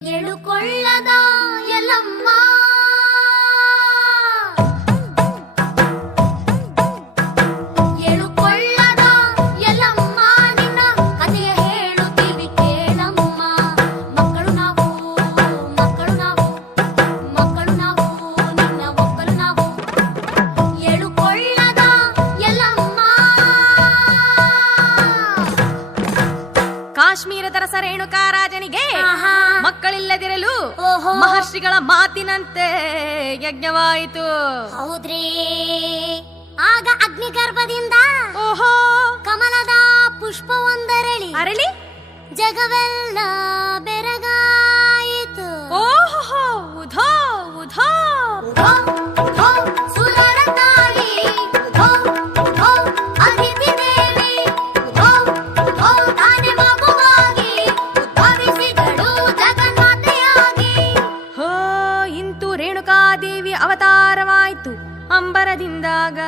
ಎಳುಕೊಳ್ಳದ ಎಲ್ಲಮ್ಮ ಎಳುಕೊಳ್ಳದ ಎಲ್ಲಮ್ಮ ನಿನ್ನ ಕಥೆಯ ಹೇಳುತ್ತೀವಿ ಕೇಳಮ್ಮ. ಮಕ್ಕಳು ನಾವು ಮಕ್ಕಳು ನಾವು ಮಕ್ಕಳು ನಾವು ನಿನ್ನ ಒಕ್ಕಲು ನಾವು. ಎಳುಕೊಳ್ಳದ ಎಲ್ಲಮ್ಮ ಕಾಶ್ಮೀರದ ರಸ ರೇಣುಕಾ ರಾಜನಿಗೆ ಮಕ್ಕಳಿಲ್ಲದಿರಲು ಮಹರ್ಷಿಗಳ ಮಾತಿನಂತೆ ಯಜ್ಞವಾಯಿತು. ಹೌದ್ರಿ. ಆಗ ಅಗ್ನಿಗರ್ಭದಿಂದ ಓಹೋ ಕಮಲದ ಪುಷ್ಪವೊಂದರಳಿ ಅರಳಿ ಜಗವೆಲ್ಲ ಬೆರಗಾಯಿತು. ಓಹೋ ಉಧೋ ಉಧೋ ಉಧೋ, ಉಧೋ, ಸುರರ ತಾಯಿ, ಉಧೋ, ಉಧೋ, ಅದಿತಿ ದೇವಿ, ಉಧೋ, ಉಧೋ, ತಾನೆ ಮಗುವಾಗಿ ಉದ್ಭವಿಸಿದಳು ಜಗನ್ಮಾತೆಯಾಗಿ. ಹೋ ಇಂತು ರೇಣುಕಾದೇವಿ ಅವತಾರವಾಯಿತು ಅಂಬರದಿಂದಾಗ.